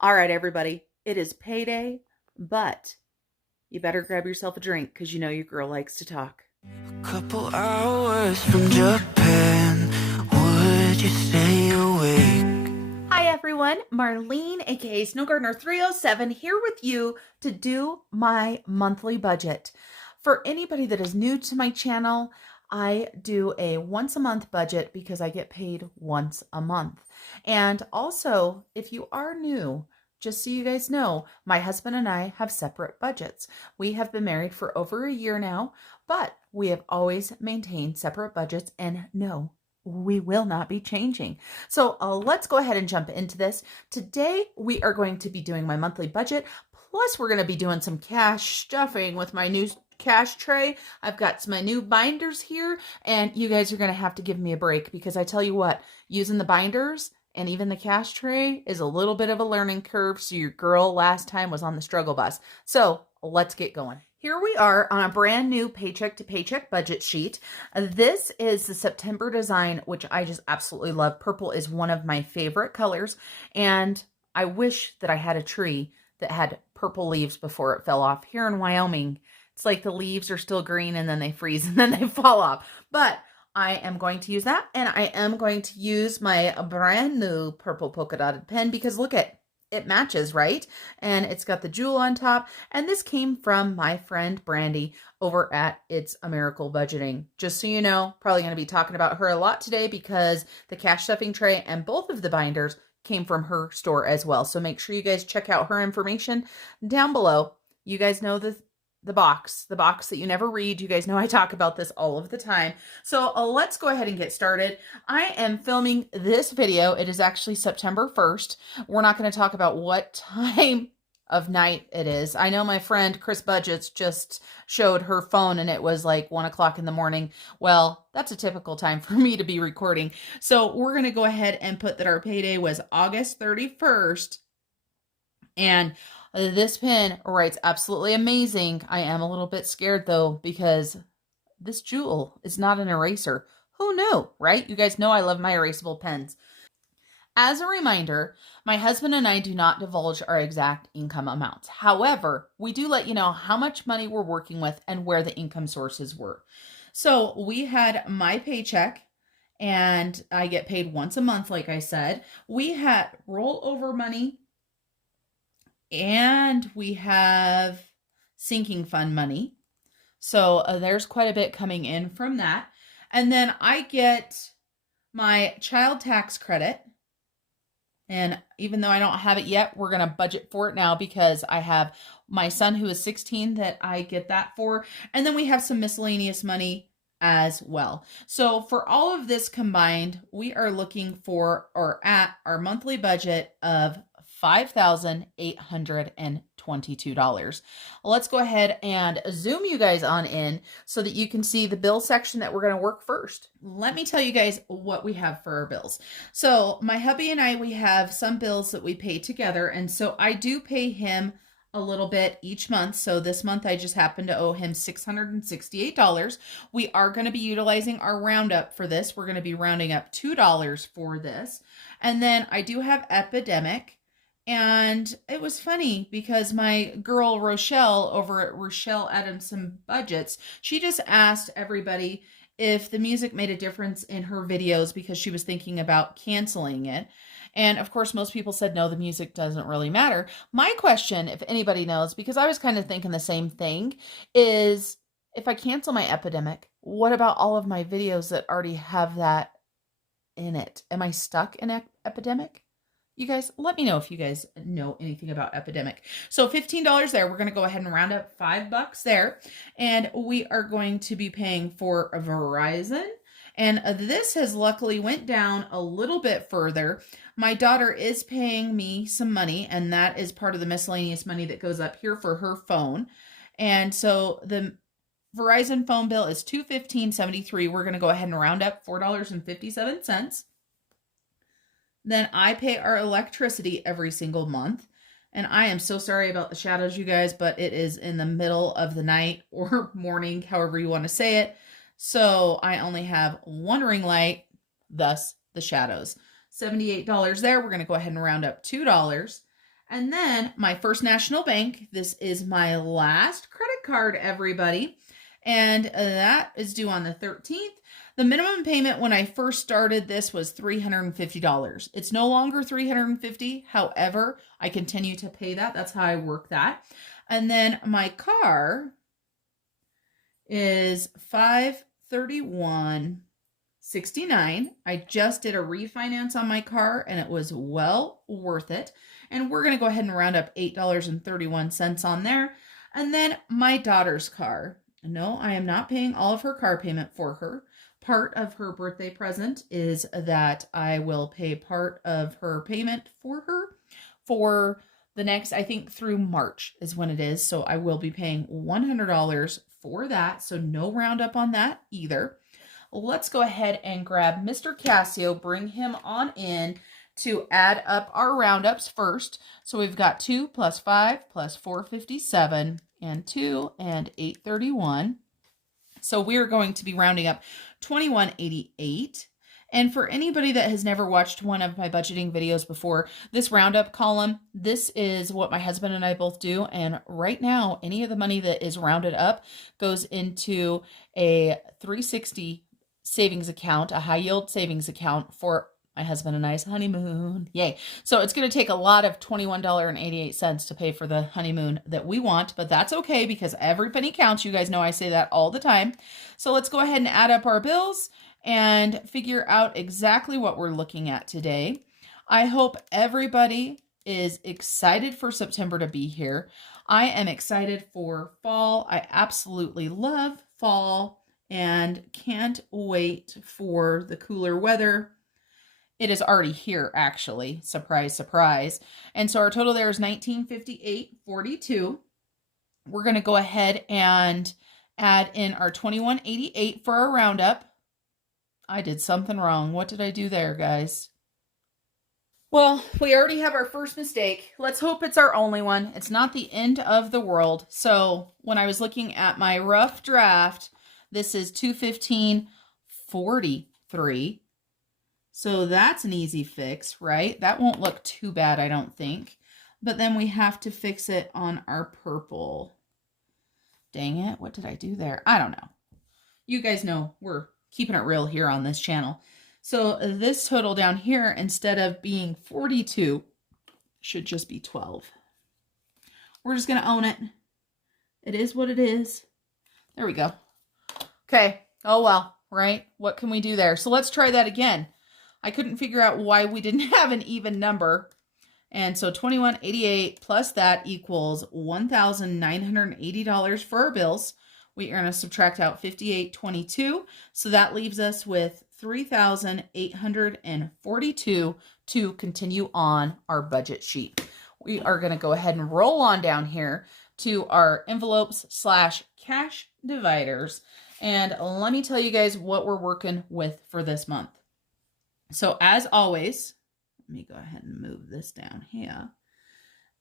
All right, everybody, it is payday, but you better grab yourself a drink because you know your girl likes to talk. Couple hours from Japan, would you stay awake? Hi, everyone. Marlene, aka Snow Gardener 307, here with you to do my monthly budget. For anybody that is new to my channel, I do a once a month budget because I get paid once a month. And also, if you are new, just so you guys know, my husband and I have separate budgets. We have been married for over a year now, but we have always maintained separate budgets, and no, we will not be changing. So let's go ahead and jump into this. Today, we are going to be doing my monthly budget. Plus, we're going to be doing some cash stuffing with my new cash tray. I've got my new binders here, and you guys are going to have to give me a break because I tell you what, using the binders and even the cash tray is a little bit of a learning curve. So your girl last time was on the struggle bus. So let's get going. Here we are on a brand new paycheck to paycheck budget sheet. This is the September design, which I just absolutely love. Purple is one of my favorite colors, and I wish that I had a tree that had purple leaves before it fell off. Here in Wyoming, it's like the leaves are still green and then they freeze and then they fall off. But I am going to use that, and I am going to use my brand new purple polka dotted pen because look at it matches, right? And it's got the jewel on top. And this came from my friend Brandy over at It's a Miracle Budgeting. Just so you know, probably going to be talking about her a lot today because the cash stuffing tray and both of the binders came from her store as well. So make sure you guys check out her information down below. You guys know the box that you never read. You guys know I talk about this all of the time. So let's go ahead and get started. I am filming this video. It is actually September 1st. We're not going to talk about what time of night it is. I know my friend Chris Budgets just showed her phone and it was like 1 o'clock in the morning. Well, that's a typical time for me to be recording. So we're going to go ahead and put that our payday was August 31st. And this pen writes absolutely amazing. I am a little bit scared though, because this jewel is not an eraser. Who knew, right? You guys know I love my erasable pens. As a reminder, my husband and I do not divulge our exact income amounts. However, we do let you know how much money we're working with and where the income sources were. So we had my paycheck, and I get paid once a month, like I said. We had rollover money, and we have sinking fund money. So there's quite a bit coming in from that. And then I get my child tax credit. And even though I don't have it yet, we're going to budget for it now because I have my son who is 16 that I get that for. And then we have some miscellaneous money as well. So for all of this combined, we are looking for or at our monthly budget of $5,822. Let's go ahead and zoom you guys on in so that you can see the bill section that we're going to work first. Let me tell you guys what we have for our bills. So my hubby and I, we have some bills that we pay together. And so I do pay him a little bit each month. So this month I just happen to owe him $668. We are going to be utilizing our roundup for this. We're going to be rounding up $2 for this. And then I do have Epidemic. And it was funny because my girl Rochelle over at Rochelle Adamson Budgets, she just asked everybody if the music made a difference in her videos because she was thinking about canceling it. And of course, most people said, no, the music doesn't really matter. My question, if anybody knows, because I was kind of thinking the same thing, is if I cancel my Epidemic, what about all of my videos that already have that in it? Am I stuck in Epidemic? You guys, let me know if you guys know anything about Epidemic. So $15 there. We're going to go ahead and round up $5 there. And we are going to be paying for Verizon. And this has luckily went down a little bit further. My daughter is paying me some money, and that is part of the miscellaneous money that goes up here for her phone. And so the Verizon phone bill is $215.73. We're going to go ahead and round up $4.57. Then I pay our electricity every single month. And I am so sorry about the shadows, you guys, but it is in the middle of the night or morning, however you want to say it. So I only have one ring light, thus the shadows. $78 there. We're going to go ahead and round up $2. And then my First National Bank. This is my last credit card, everybody. And that is due on the 13th. The minimum payment when I first started this was $350. It's no longer $350. However, I continue to pay that. That's how I work that. And then my car is $531.69. I just did a refinance on my car and it was well worth it. And we're going to go ahead and round up $8.31 on there. And then my daughter's car. No, I am not paying all of her car payment for her. Part of her birthday present is that I will pay part of her payment for her for the next, I think through March is when it is. So I will be paying $100 for that. So no roundup on that either. Let's go ahead and grab Mr. Casio, bring him on in to add up our roundups first. So we've got 2 plus 5 plus 457 and 2 and 831. So we're going to be rounding up 2188. And for anybody that has never watched one of my budgeting videos before, this roundup column, this is what my husband and I both do. And right now, any of the money that is rounded up goes into a 360 savings account, a high yield savings account for my husband and I's honeymoon. Yay. So it's going to take a lot of $21.88 to pay for the honeymoon that we want, but that's okay because every penny counts. You guys know I say that all the time. So let's go ahead and add up our bills and figure out exactly what we're looking at today. I hope everybody is excited for September to be here. I am excited for fall. I absolutely love fall and can't wait for the cooler weather. It is already here, actually. Surprise, surprise. And so our total there is $1958.42. We're going to go ahead and add in our $21.88 for our roundup. I did something wrong. What did I do there, guys? Well, we already have our first mistake. Let's hope it's our only one. It's not the end of the world. So when I was looking at my rough draft, this is $215.43. So that's an easy fix, right? That won't look too bad, I don't think. But then we have to fix it on our purple. Dang it, what did I do there? I don't know. You guys know we're keeping it real here on this channel. So this total down here, instead of being 42, should just be 12. We're just going to own it. It is what it is. There we go. Okay. Oh, well, right? What can we do there? So let's try that again. I couldn't figure out why we didn't have an even number. And so $21.88 plus that equals $1,980 for our bills. We are going to subtract out $58.22. So that leaves us with $3,842 to continue on our budget sheet. We are going to go ahead and roll on down here to our envelopes / cash dividers. And let me tell you guys what we're working with for this month. So as always, let me go ahead and move this down here.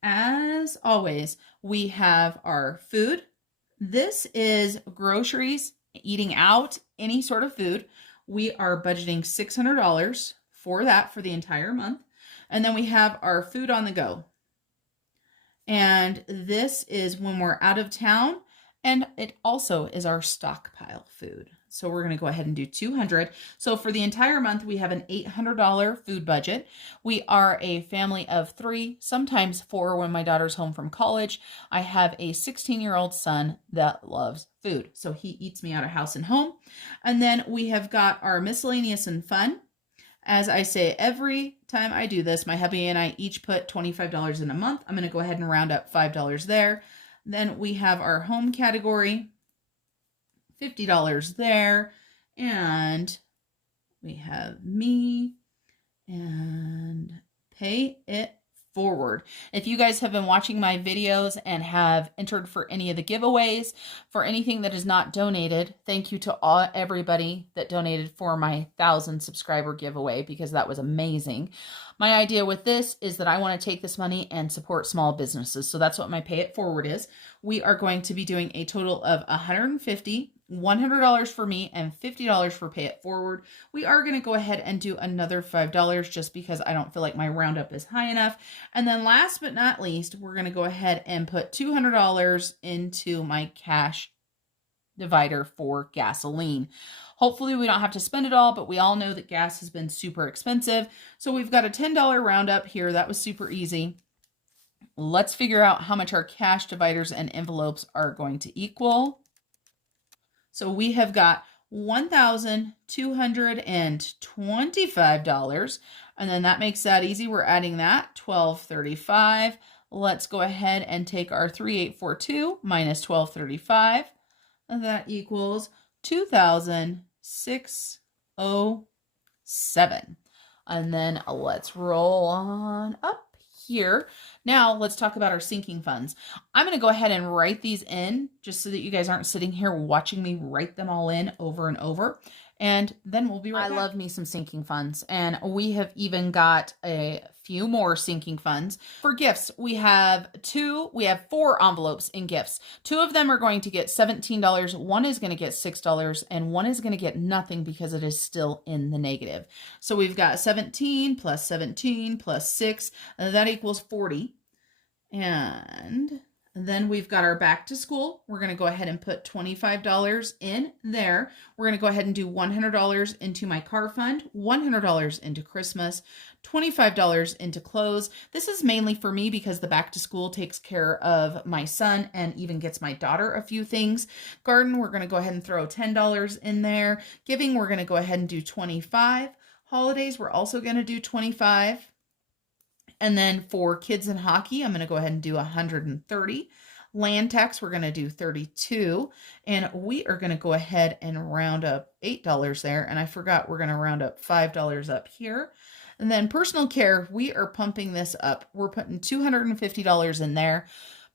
As always, we have our food. This is groceries, eating out, any sort of food. We are budgeting $600 for that for the entire month. And then we have our food on the go. And this is when we're out of town. And it also is our stockpile food. So we're going to go ahead and do 200. So for the entire month, we have an $800 food budget. We are a family of 3, sometimes 4 when my daughter's home from college. I have a 16-year-old son that loves food. So he eats me out of house and home. And then we have got our miscellaneous and fun. As I say, every time I do this, my hubby and I each put $25 in a month. I'm going to go ahead and round up $5 there. Then we have our home category, $50 there, and we have me and pay it forward. If you guys have been watching my videos and have entered for any of the giveaways, for anything that is not donated, thank you to everybody that donated for my 1,000 subscriber giveaway, because that was amazing. My idea with this is that I want to take this money and support small businesses. So that's what my pay it forward is. We are going to be doing a total of $150 $100 for me and $50 for pay it forward. We are going to go ahead and do another $5 just because I don't feel like my roundup is high enough. And then last but not least, we're going to go ahead and put $200 into my cash divider for gasoline. Hopefully we don't have to spend it all, but we all know that gas has been super expensive. So we've got a $10 roundup here. That was super easy. Let's figure out how much our cash dividers and envelopes are going to equal. So we have got $1,225, and then that makes that easy. We're adding that, $1,235. Let's go ahead and take our 3842 minus $1,235, and that equals $2,607. And then let's roll on up here. Now let's talk about our sinking funds. I'm going to go ahead and write these in just so that you guys aren't sitting here watching me write them all in over and over. And then we'll be right back. I love me some sinking funds. And we have even got a few more sinking funds. For gifts, we have four envelopes in gifts. Two of them are going to get $17. One is going to get $6, and one is going to get nothing because it is still in the negative. So we've got 17 plus 17 plus 6, that equals 40. And then we've got our back to school. We're going to go ahead and put $25 in there. We're going to go ahead and do $100 into my car fund, $100 into Christmas, $25 into clothes. This is mainly for me because the back to school takes care of my son and even gets my daughter a few things. Garden, we're going to go ahead and throw $10 in there. Giving, we're going to go ahead and do $25. Holidays, we're also going to do $25. And then for kids and hockey, I'm going to go ahead and do $130. Land tax, we're going to do $32. And we are going to go ahead and round up $8 there. And I forgot we're going to round up $5 up here. And then personal care, we are pumping this up. We're putting $250 in there.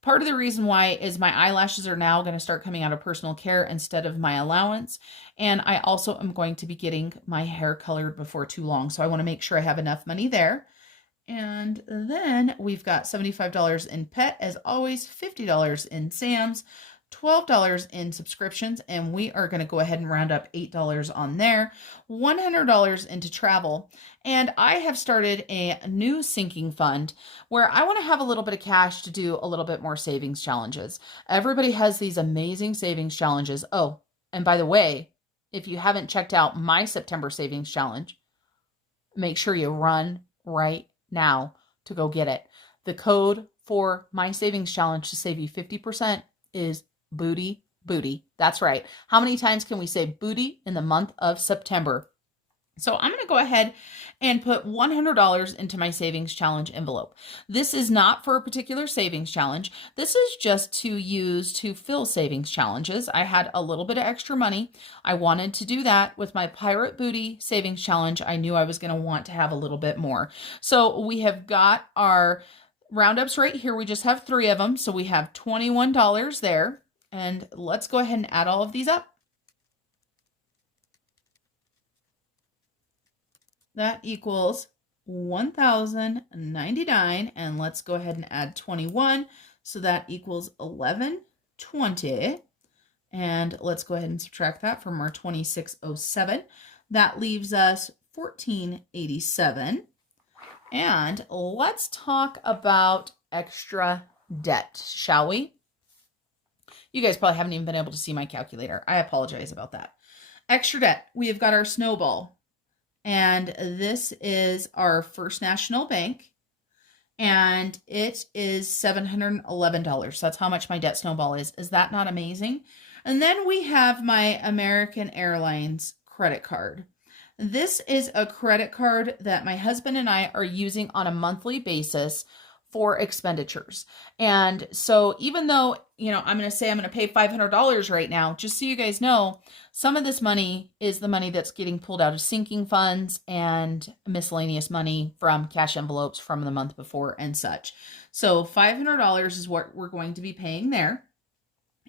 Part of the reason why is my eyelashes are now going to start coming out of personal care instead of my allowance. And I also am going to be getting my hair colored before too long. So I want to make sure I have enough money there. And then we've got $75 in pet, as always, $50 in Sam's, $12 in subscriptions, and we are going to go ahead and round up $8 on there, $100 into travel. And I have started a new sinking fund where I want to have a little bit of cash to do a little bit more savings challenges. Everybody has these amazing savings challenges. Oh, and by the way, if you haven't checked out my September savings challenge, make sure you run right now to go get it. The code for my savings challenge to save you 50% is booty. That's right. How many times can we say booty in the month of September? So I'm going to go ahead and put $100 into my savings challenge envelope. This is not for a particular savings challenge. This is just to use to fill savings challenges. I had a little bit of extra money. I wanted to do that with my Pirate Booty savings challenge. I knew I was going to want to have a little bit more. So we have got our roundups right here. We just have 3 of them. So we have $21 there. And let's go ahead and add all of these up. That equals $1,099, and let's go ahead and add 21. So that equals $1,120. And let's go ahead and subtract that from our 2607. That leaves us $1,487. And let's talk about extra debt, shall we? You guys probably haven't even been able to see my calculator. I apologize about that. Extra debt. We have got our snowball. And this is our First National Bank, and it is $711. That's how much my debt snowball is. Is that not amazing? And then we have my American Airlines credit card. This is a credit card that my husband and I are using on a monthly basis for expenditures. And so even though, I'm going to say I'm going to pay $500 right now, just so you guys know, some of this money is the money that's getting pulled out of sinking funds and miscellaneous money from cash envelopes from the month before and such. So $500 is what we're going to be paying there.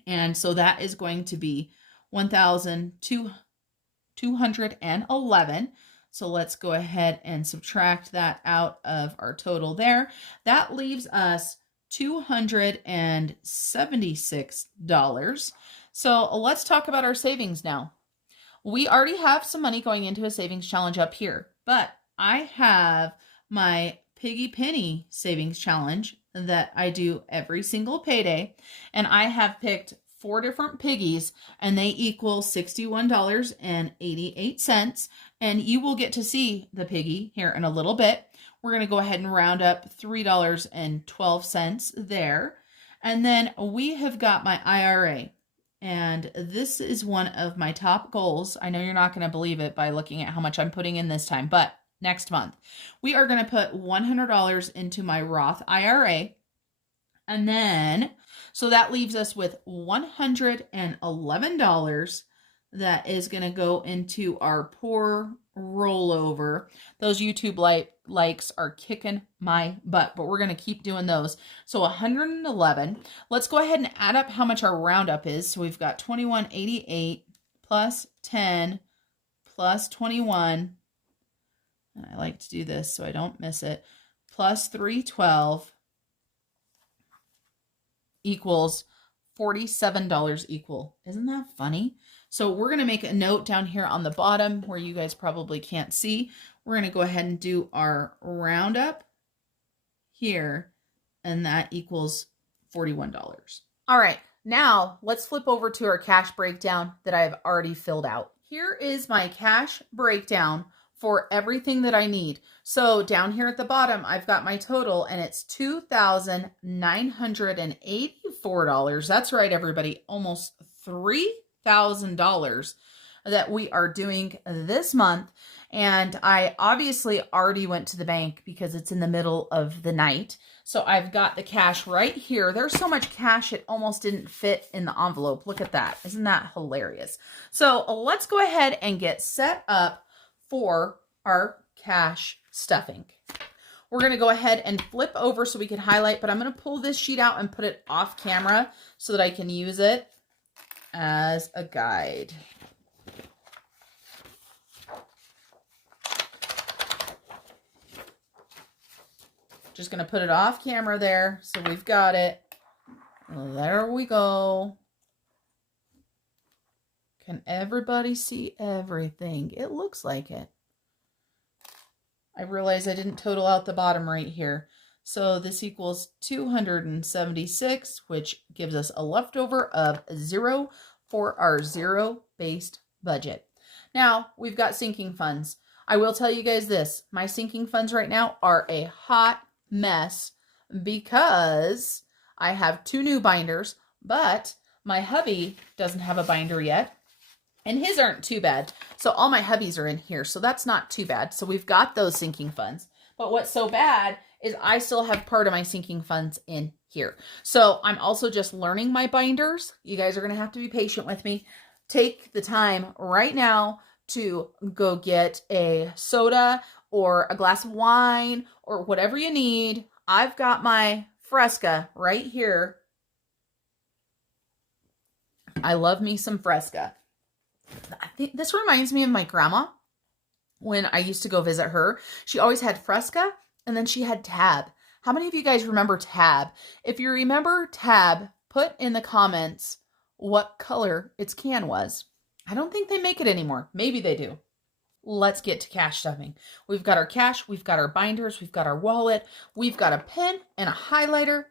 And so that is going to be $1,211. So let's go ahead and subtract that out of our total there. That leaves us $276. So let's talk about our savings now. We already have some money going into a savings challenge up here, but I have my Piggy Penny savings challenge that I do every single payday, and I have picked 4 different piggies, and they equal $61.88, and you will get to see the piggy here in a little bit. We're going to go ahead and round up $3.12 there, and then we have got my IRA. And this is one of my top goals. I know you're not going to believe it by looking at how much I'm putting in this time, but next month we are going to put $100 into my Roth IRA. And then, so that leaves us with $111 that is going to go into our poor rollover. Those YouTube likes are kicking my butt, but we're going to keep doing those. So 111. Let's go ahead and add up how much our roundup is. So we've got 2188 plus 10 plus 21. And I like to do this so I don't miss it. Plus 312 equals $47 equal. Isn't that funny? So we're going to make a note down here on the bottom where you guys probably can't see. We're going to go ahead and do our roundup here, and that equals $41. All right, now let's flip over to our cash breakdown that I've already filled out. Here is my cash breakdown for everything that I need. So down here at the bottom, I've got my total, and it's $2,984. That's right, everybody, almost $3,000 that we are doing this month. And I obviously already went to the bank because it's in the middle of the night. So I've got the cash right here. There's so much cash, it almost didn't fit in the envelope. Look at that. Isn't that hilarious? So let's go ahead and get set up for our cash stuffing. We're going to go ahead and flip over so we can highlight, but I'm going to pull this sheet out and put it off camera so that I can use it as a guide. Just going to put it off camera there so we've got it. There we go. Can everybody see everything? It looks like it. I realize I didn't total out the bottom right here. So this equals 276, which gives us a leftover of 0 for our zero-based budget. Now, we've got sinking funds. I will tell you guys this. My sinking funds right now are a hot mess because I have 2 new binders, but my hubby doesn't have a binder yet. And his aren't too bad. So all my hubbies are in here. So that's not too bad. So we've got those sinking funds. But what's so bad is I still have part of my sinking funds in here. So I'm also just learning my binders. You guys are going to have to be patient with me. Take the time right now to go get a soda or a glass of wine or whatever you need. I've got my Fresca right here. I love me some Fresca. I think this reminds me of my grandma when I used to go visit her. She always had Fresca and then she had Tab. How many of you guys remember Tab? If you remember Tab, put in the comments what color its can was. I don't think they make it anymore. Maybe they do. Let's get to cash stuffing. We've got our cash, we've got our binders, we've got our wallet, we've got a pen and a highlighter,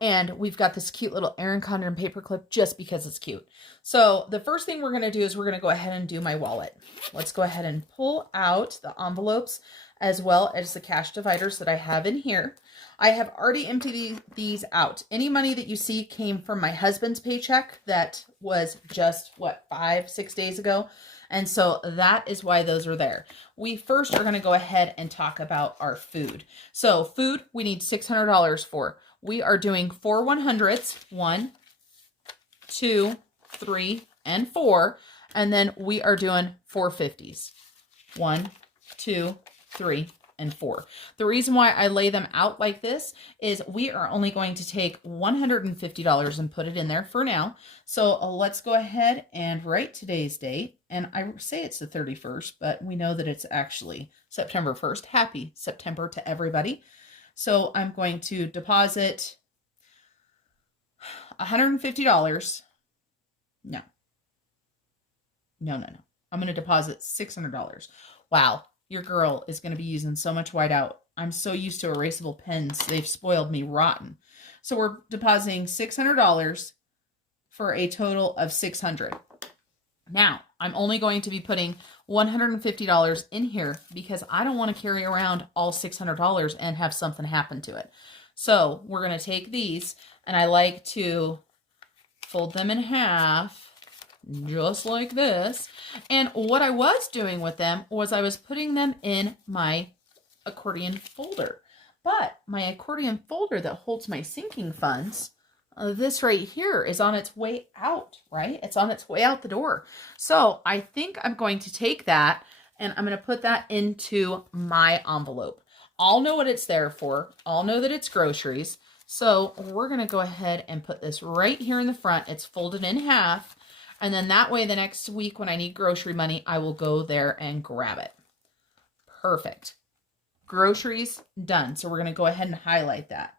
and we've got this cute little Erin Condren paperclip just because it's cute. So the first thing we're going to do is we're going to go ahead and do my wallet. Let's go ahead and pull out the envelopes as well as the cash dividers that I have in here. I have already emptied these out. Any money that you see came from my husband's paycheck that was just, what, 5-6 days ago? And so that is why those are there. We first are going to go ahead and talk about our food. So food, we need $600 for. We are doing 4 100s, 1, 2, 3, and 4. And then we are doing 4 50s, 1, 2, 3, and 4. The reason why I lay them out like this is we are only going to take $150 and put it in there for now. So let's go ahead and write today's date. And I say it's the 31st, but we know that it's actually September 1st. Happy September to everybody. So I'm going to deposit $150 No, no. I'm going to deposit $600. Wow, your girl is going to be using so much whiteout. I'm so used to erasable pens. They've spoiled me rotten. So we're depositing $600 for a total of $600. Now, I'm only going to be putting $150 in here because I don't want to carry around all $600 and have something happen to it. So we're going to take these, and I like to fold them in half, just like this. And what I was doing with them was I was putting them in my accordion folder. But my accordion folder that holds my sinking funds, this right here is on its way out, right? It's on its way out the door. So I think I'm going to take that and I'm going to put that into my envelope. I'll know what it's there for. I'll know that it's groceries. So we're going to go ahead and put this right here in the front. It's folded in half. And then that way the next week when I need grocery money, I will go there and grab it. Perfect. Groceries, done. So we're going to go ahead and highlight that.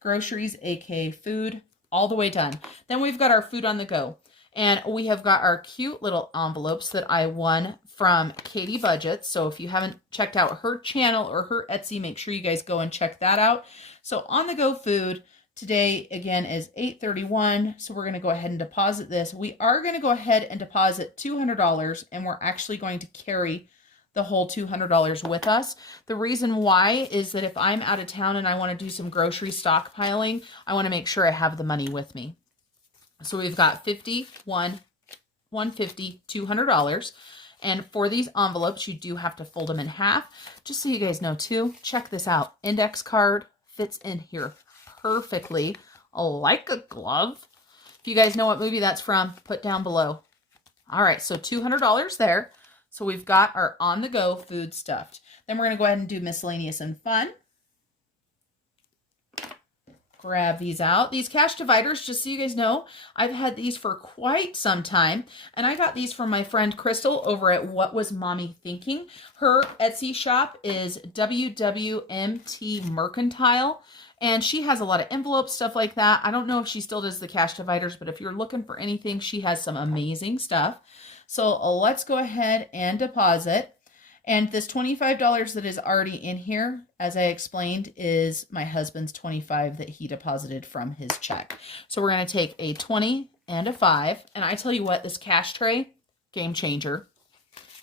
Groceries, aka food, all the way done. Then we've got our food on the go. And we have got our cute little envelopes that I won from Katie Budgets. So if you haven't checked out her channel or her Etsy, make sure you guys go and check that out. So on the go food, today again is 8/31. So we're going to go ahead and deposit this. We are going to go ahead and deposit $200, and we're actually going to carry the whole $200 with us. The reason why is that if I'm out of town and I want to do some grocery stockpiling, I want to make sure I have the money with me. So we've got $50, $150, $200. And for these envelopes, you do have to fold them in half. Just so you guys know too, check this out. Index card fits in here perfectly, like a glove. If you guys know what movie that's from, put down below. All right, so $200 there. So we've got our on-the-go food stuffed. Then we're going to go ahead and do miscellaneous and fun. Grab these out. These cash dividers, just so you guys know, I've had these for quite some time. And I got these from my friend Crystal over at What Was Mommy Thinking? Her Etsy shop is WWMT Mercantile. And she has a lot of envelopes, stuff like that. I don't know if she still does the cash dividers, but if you're looking for anything, she has some amazing stuff. So let's go ahead and deposit. And this $25 that is already in here, as I explained, is my husband's $25 that he deposited from his check. So we're going to take a 20 and a 5. And I tell you what, this cash tray, game changer.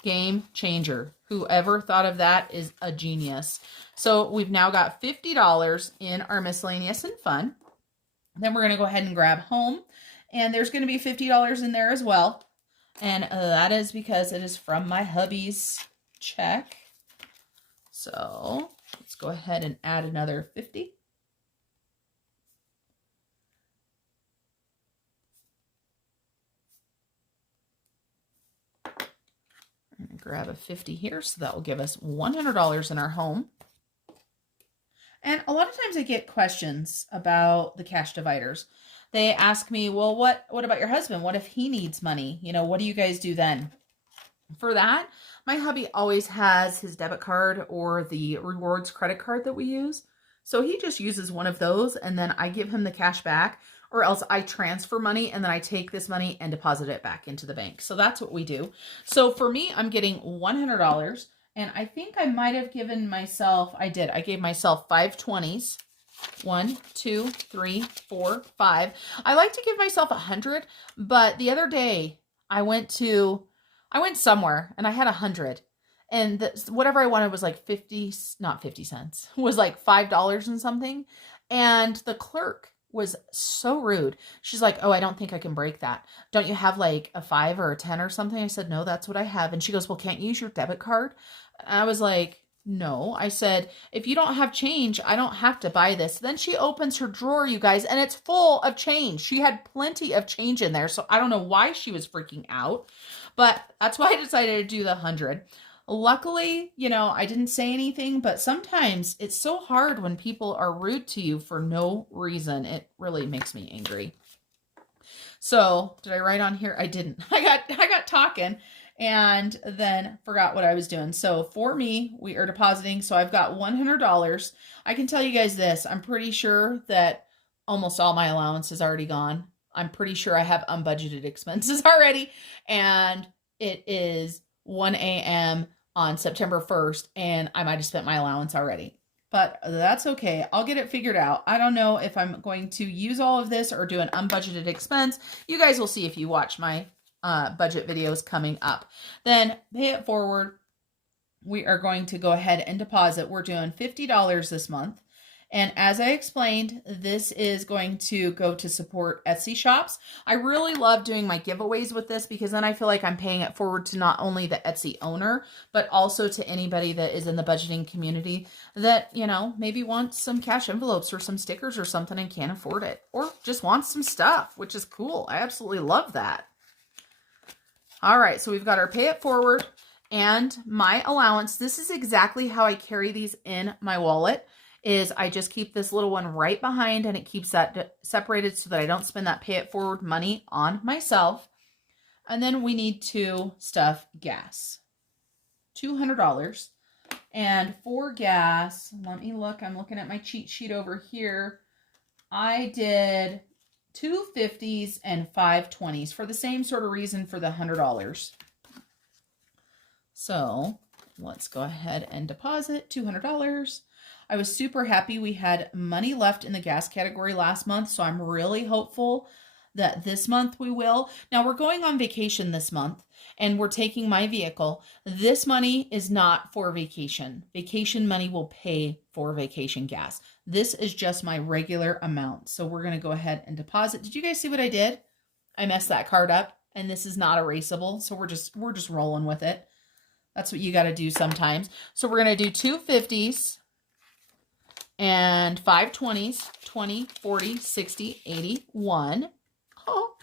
Game changer. Whoever thought of that is a genius. So we've now got $50 in our miscellaneous and fun. Then we're going to go ahead and grab home. And there's going to be $50 in there as well. And that is because it is from my hubby's check. So let's go ahead and add another 50. I'm going to grab a 50 here, so that will give us $100 in our home. And a lot of times I get questions about the cash dividers. They ask me, well, what about your husband? What if he needs money? You know, what do you guys do then? For that, my hubby always has his debit card or the rewards credit card that we use. So he just uses one of those and then I give him the cash back, or else I transfer money and then I take this money and deposit it back into the bank. So that's what we do. So for me, I'm getting $100, and I think I might have given myself, I gave myself 5 20s. 1, 2, 3, 4, 5. I like to give myself 100, but the other day I went somewhere and I had 100, and whatever I wanted was like 50, not 50 cents, was like $5 and something. And the clerk was so rude. She's like, oh, I don't think I can break that. Don't you have like a 5 or a 10 or something? I said, no, that's what I have. And she goes, well, can't you use your debit card? And I was like, no. I said, if you don't have change, I don't have to buy this. Then she opens her drawer, you guys, and it's full of change. She had plenty of change in there. So I don't know why she was freaking out, but that's why I decided to do the 100. Luckily, you know, I didn't say anything, but sometimes it's so hard when people are rude to you for no reason. It really makes me angry. So did I write on here? I didn't. I got talking and then forgot what I was doing. So for me, we are depositing. So I've got $100. I can tell you guys this. I'm pretty sure that almost all my allowance is already gone. I'm pretty sure I have unbudgeted expenses already. And it is 1 a.m. on September 1st, and I might have spent my allowance already. But that's okay. I'll get it figured out. I don't know if I'm going to use all of this or do an unbudgeted expense. You guys will see if you watch my budget videos coming up. Then pay it forward. We are going to go ahead and deposit. We're doing $50 this month. And as I explained, this is going to go to support Etsy shops. I really love doing my giveaways with this because then I feel like I'm paying it forward to not only the Etsy owner, but also to anybody that is in the budgeting community that, you know, maybe wants some cash envelopes or some stickers or something and can't afford it, or just wants some stuff, which is cool. I absolutely love that. All right, so we've got our pay it forward and my allowance. This is exactly how I carry these in my wallet. Is I just keep this little one right behind, and it keeps that separated so that I don't spend that pay it forward money on myself. And then we need to stuff gas. $200. And for gas, let me look. I'm looking at my cheat sheet over here. I did 2 50s and 5 20s for the same sort of reason for the $100. So let's go ahead and deposit $200. I was super happy we had money left in the gas category last month, so I'm really hopeful that this month we will. Now, we're going on vacation this month, and we're taking my vehicle. This money is not for vacation. Vacation money will pay for vacation gas. This is just my regular amount, so we're going to go ahead and deposit. Did you guys see what I did? I messed that card up, and this is not erasable, so we're just rolling with it. That's what you got to do sometimes. So we're going to do 2 50s. And 5 20s, 20, 40, 60, 80, 1. Oh,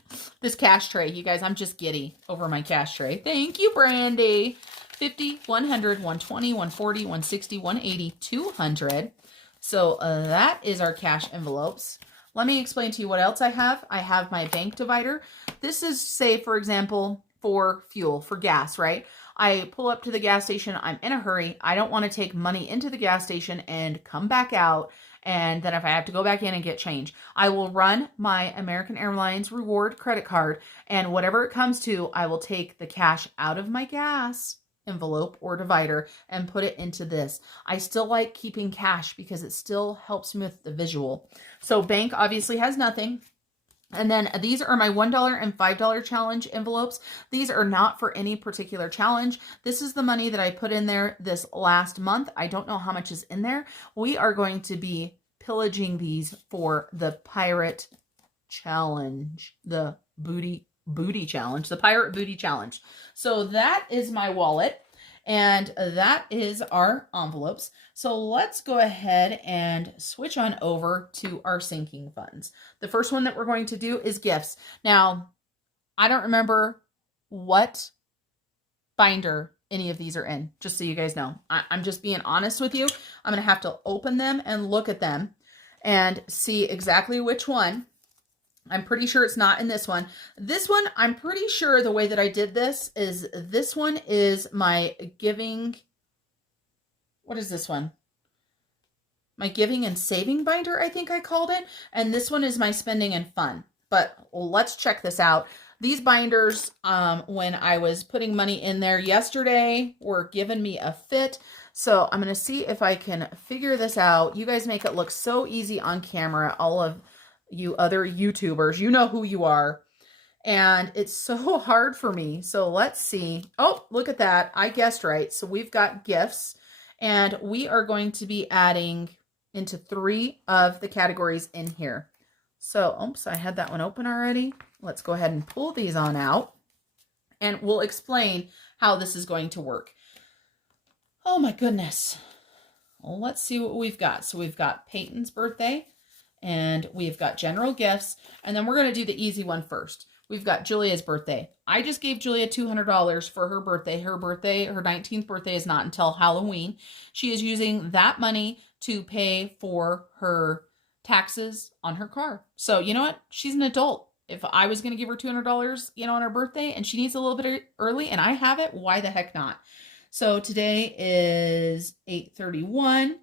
this cash tray, you guys, I'm just giddy over my cash tray. Thank you, Brandy. 50, 100, 120, 140, 160, 180, 200. So that is our cash envelopes. Let me explain to you what else I have. I have my bank divider. This is, say, for example, for fuel, for gas, right? I pull up to the gas station. I'm in a hurry. I don't want to take money into the gas station and come back out. And then if I have to go back in and get change, I will run my American Airlines reward credit card, and whatever it comes to, I will take the cash out of my gas envelope or divider and put it into this. I still like keeping cash because it still helps me with the visual. So bank obviously has nothing. And then these are my $1 and $5 challenge envelopes. These are not for any particular challenge. This is the money that I put in there this last month. I don't know how much is in there. We are going to be pillaging these for the pirate challenge, the booty challenge, the pirate booty challenge. So that is my wallet. And that is our envelopes. So let's go ahead and switch on over to our sinking funds. The first one that we're going to do is gifts. Now, I don't remember what binder any of these are in, just so you guys know. I'm just being honest with you. I'm going to have to open them and look at them and see exactly which one. I'm pretty sure it's not in this one. This one, I'm pretty sure the way that I did this one is my giving. What is this one? My giving and saving binder, I think I called it. And this one is my spending and fun. But let's check this out. These binders, when I was putting money in there yesterday, were giving me a fit. So I'm going to see if I can figure this out. You guys make it look so easy on camera. All of you other YouTubers, you know who you are. And it's so hard for me. So let's see. Oh, look at that. I guessed right. So we've got gifts, and we are going to be adding into 3 of the categories in here. So, oops, I had that one open already. Let's go ahead and pull these on out, and we'll explain how this is going to work. Oh my goodness. Well, let's see what we've got. So we've got Peyton's birthday, and we've got general gifts, and then we're going to do the easy one first. We've got Julia's birthday. I just gave Julia $200 for her birthday. Her 19th birthday is not until Halloween. She is using that money to pay for her taxes on her car. So you know what? She's an adult. If I was going to give her $200, on her birthday, and she needs a little bit early, and I have it, why the heck not? So today is 8/31.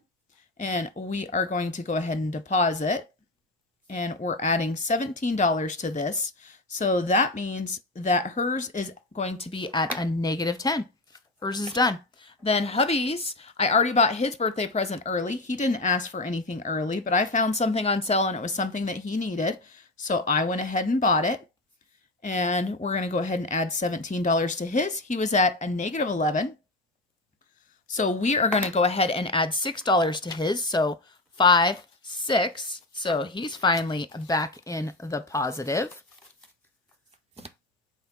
And we are going to go ahead and deposit and we're adding $17 to this. So that means that hers is going to be at a -10. Hers is done. Then hubby's, I already bought his birthday present early. He didn't ask for anything early, but I found something on sale and it was something that he needed. So I went ahead and bought it. And we're going to go ahead and add $17 to his. He was at a -11. So we are going to go ahead and add $6 to his. So 5, 6. So he's finally back in the positive.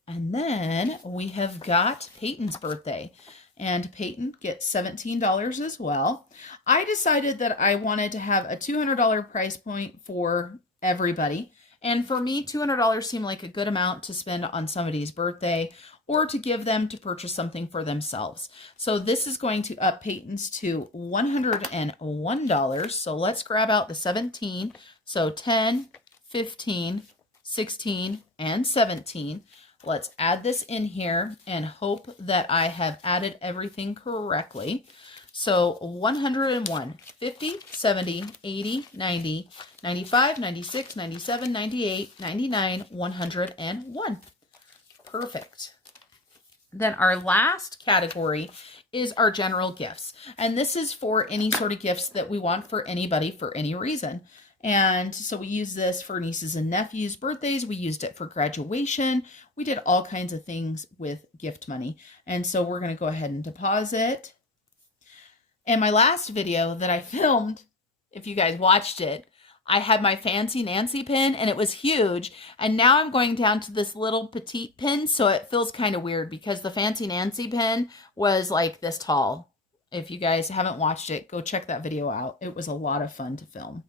And then we have got Peyton's birthday. And Peyton gets $17 as well. I decided that I wanted to have a $200 price point for everybody. And for me, $200 seemed like a good amount to spend on somebody's birthday or to give them to purchase something for themselves. So this is going to up Peyton's to $101. So let's grab out the 17. So 10, 15, 16, and 17. Let's add this in here and hope that I have added everything correctly. So 101, 50, 70, 80, 90, 95, 96, 97, 98, 99, 101. Perfect. Then our last category is our general gifts. And this is for any sort of gifts that we want for anybody for any reason. And so we use this for nieces and nephews' birthdays. We used it for graduation. We did all kinds of things with gift money. And so we're going to go ahead and deposit. And my last video that I filmed, if you guys watched it, I had my Fancy Nancy pin and it was huge. And now I'm going down to this little petite pin. So it feels kind of weird because the Fancy Nancy pin was like this tall. If you guys haven't watched it, go check that video out. It was a lot of fun to film.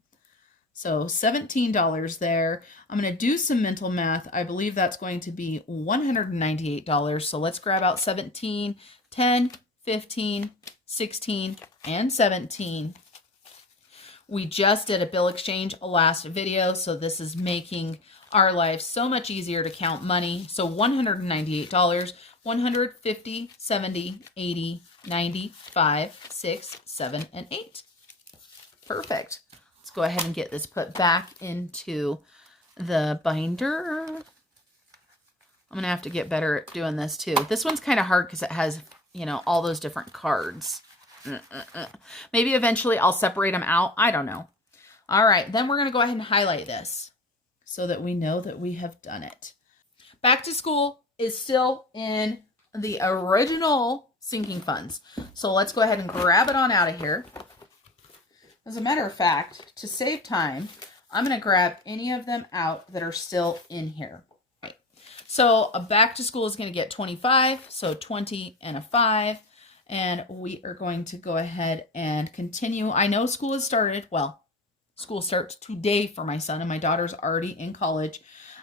So $17 there. I'm going to do some mental math. I believe that's going to be $198. So let's grab out 17, 10, 15, 16, and 17. We just did a bill exchange last video, so this is making our life so much easier to count money. So $198, 150, 70, 80, 90, 5, 6, 7, and 8. Perfect. Let's go ahead and get this put back into the binder. I'm going to have to get better at doing this too. This one's kind of hard because it has, you know, all those different cards. Maybe eventually I'll separate them out. I don't know. All right, then we're going to go ahead and highlight this so that we know that we have done it. Back to school is still in the original sinking funds. So let's go ahead and grab it on out of here. As a matter of fact, to save time, I'm going to grab any of them out that are still in here. Right. So a back to school is going to get 25, so 20 and a 5. And we are going to go ahead and continue. I know school has started. Well, school starts today for my son, and my daughter's already in college.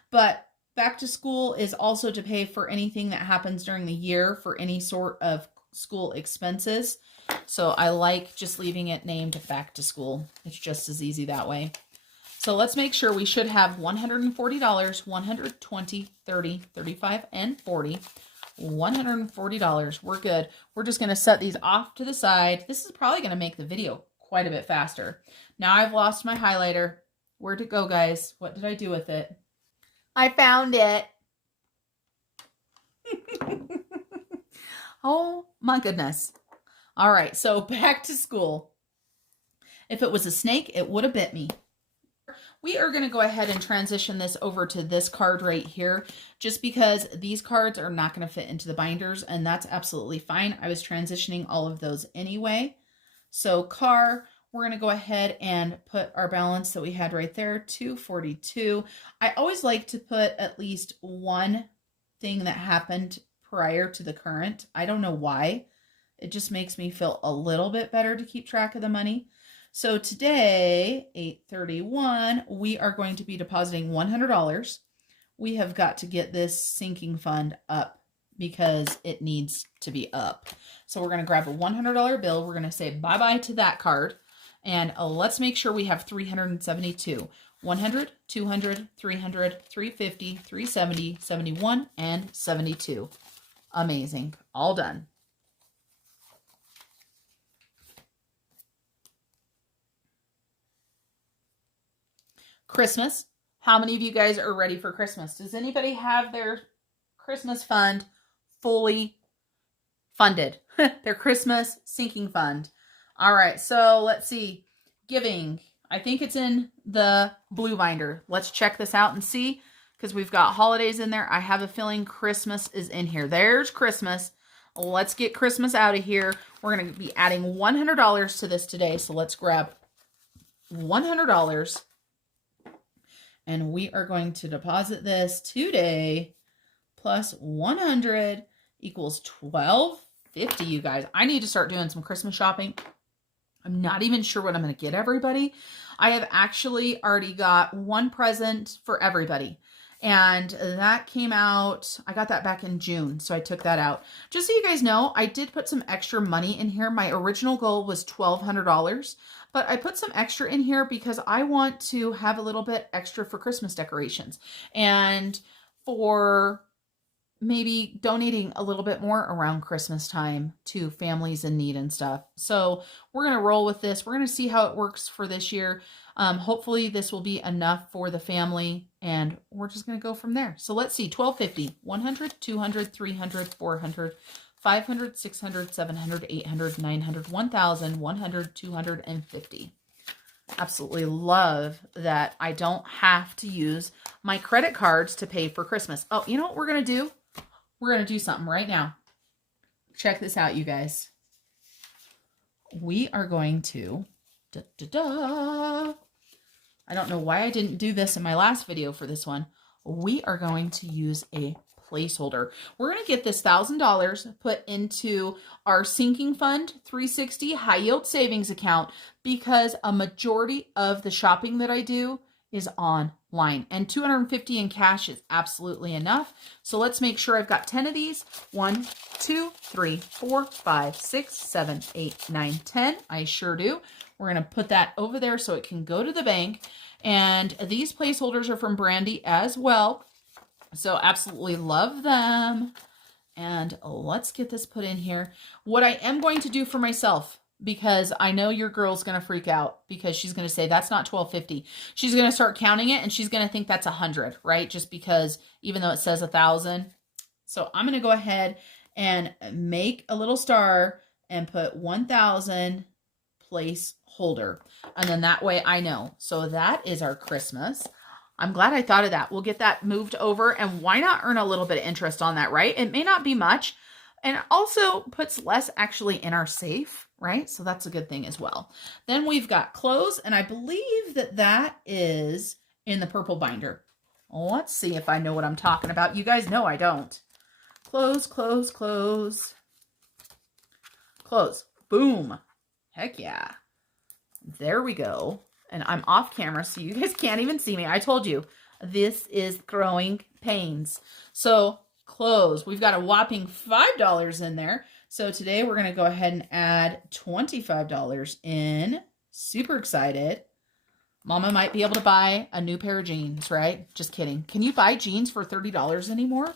But back to school is also to pay for anything that happens during the year for any sort of school expenses. So I like just leaving it named back to school. It's just as easy that way. So let's make sure we should have $140, 120, 30, 35, and 40. $140. We're good. We're just going to set these off to the side. This is probably going to make the video quite a bit faster. Now I've lost my highlighter. Where'd it go, guys? What did I do with it? I found it. Oh my goodness. All right, so back to school. If it was a snake, it would have bit me. We are going to go ahead and transition this over to this card right here, just because these cards are not going to fit into the binders, and that's absolutely fine. I was transitioning all of those anyway. So car, we're going to go ahead and put our balance that we had right there, $242. I always like to put at least one thing that happened prior to the current. I don't know why. It just makes me feel a little bit better to keep track of the money. So today, 8/31, we are going to be depositing $100. We have got to get this sinking fund up because it needs to be up. So we're going to grab a $100 bill. We're going to say bye-bye to that card. And let's make sure we have 372. 100, 200, 300, 350, 370, 71, and 72. Amazing. All done. Christmas. How many of you guys are ready for Christmas? Does anybody have their Christmas fund fully funded? Their Christmas sinking fund. All right, so let's see. Giving. I think it's in the blue binder. Let's check this out and see, because we've got holidays in there. I have a feeling Christmas is in here. There's Christmas. Let's get Christmas out of here. We're going to be adding $100 to this today. So let's grab $100 and we are going to deposit this today. Plus 100 equals $12.50, you guys. I need to start doing some Christmas shopping. I'm not even sure what I'm going to get everybody. I have actually already got one present for everybody. And that came out, I got that back in June, so I took that out. Just so you guys know, I did put some extra money in here. My original goal was $1,200, but I put some extra in here because I want to have a little bit extra for Christmas decorations and for maybe donating a little bit more around Christmas time to families in need and stuff. So we're going to roll with this. We're going to see how it works for this year. Hopefully this will be enough for the family, and we're just going to go from there. So let's see, $12.50, 100, 200, 300, 400, 500, 600, 700, 800, 900, 1,000, 100, 250. Absolutely love that I don't have to use my credit cards to pay for Christmas. Oh, you know what we're going to do? We're going to do something right now. Check this out, you guys. We are going to, I don't know why I didn't do this in my last video for this one. We are going to use a placeholder. We're going to get this $1,000 put into our sinking fund 360 high yield savings account, because a majority of the shopping that I do is online, and $250 in cash is absolutely enough. So let's make sure I've got 10 of these. 1, 2, 3, 4, 5, 6, 7, 8, 9, 10. I sure do. We're going to put that over there so it can go to the bank. And these placeholders are from Brandy as well. So absolutely love them. And let's get this put in here. What I am going to do for myself, because I know your girl's going to freak out, because she's going to say, that's not $12.50. She's going to start counting it and she's going to think that's 100, right? Just because, even though it says 1,000. So I'm going to go ahead and make a little star and put 1,000 placeholder. And then that way I know. So that is our Christmas. I'm glad I thought of that. We'll get that moved over, and why not earn a little bit of interest on that, right? It may not be much, and it also puts less actually in our safe, right? So that's a good thing as well. Then we've got clothes, and I believe that that is in the purple binder. Let's see if I know what I'm talking about. You guys know I don't. Clothes, clothes, clothes. Clothes. Boom. Heck yeah. There we go. And I'm off camera, so you guys can't even see me. I told you, this is growing pains. So clothes, we've got a whopping $5 in there. So today we're going to go ahead and add $25 in. Super excited. Mama might be able to buy a new pair of jeans, right? Just kidding. Can you buy jeans for $30 anymore?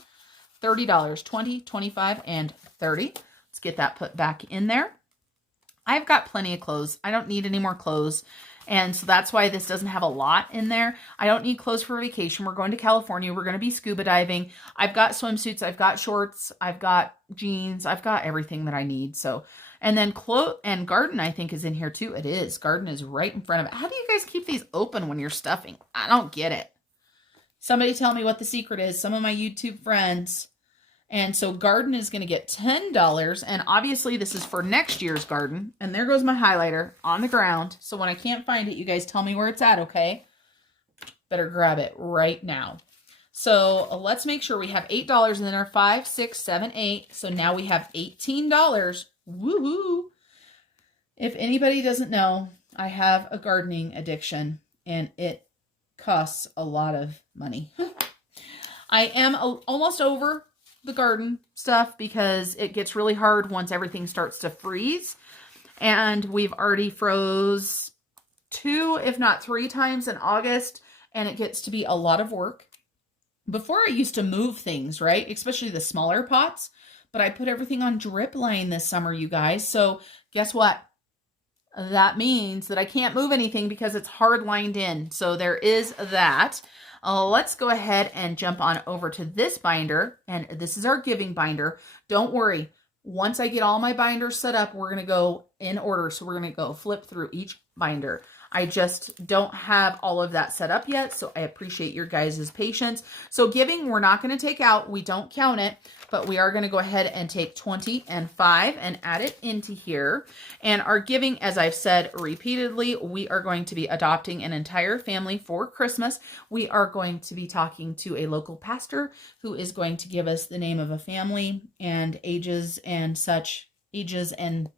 $30, 20, 25, and 30. Let's get that put back in there. I've got plenty of clothes. I don't need any more clothes. And so that's why this doesn't have a lot in there. I don't need clothes for vacation. We're going to California. We're going to be scuba diving. I've got swimsuits. I've got shorts. I've got jeans. I've got everything that I need. So, and then and garden, I think, is in here too. It is. Garden is right in front of it. How do you guys keep these open when you're stuffing? I don't get it. Somebody tell me what the secret is. Some of my YouTube friends. And so garden is going to get $10. And obviously this is for next year's garden. And there goes my highlighter on the ground. So when I can't find it, you guys tell me where it's at, okay? Better grab it right now. So let's make sure we have $8 in there. 5, 6, 7, 8. So now we have $18. Woohoo! If anybody doesn't know, I have a gardening addiction and it costs a lot of money. I am almost over the garden stuff because it gets really hard once everything starts to freeze. And we've already froze 2, if not 3 times in August, and it gets to be a lot of work. Before I used to move things, right? Especially the smaller pots, but I put everything on drip line this summer, you guys. So guess what? that means that I can't move anything because it's hard lined in. So there is that. Let's go ahead and jump on over to this binder. And this is our giving binder. Don't worry. Once I get all my binders set up, we're going to go in order. So we're going to go flip through each binder. I just don't have all of that set up yet, so I appreciate your guys' patience. So giving, we're not going to take out. We don't count it, but we are going to go ahead and take 20 and 5 and add it into here. And our giving, as I've said repeatedly, we are going to be adopting an entire family for Christmas. We are going to be talking to a local pastor who is going to give us the name of a family and ages and such, ages and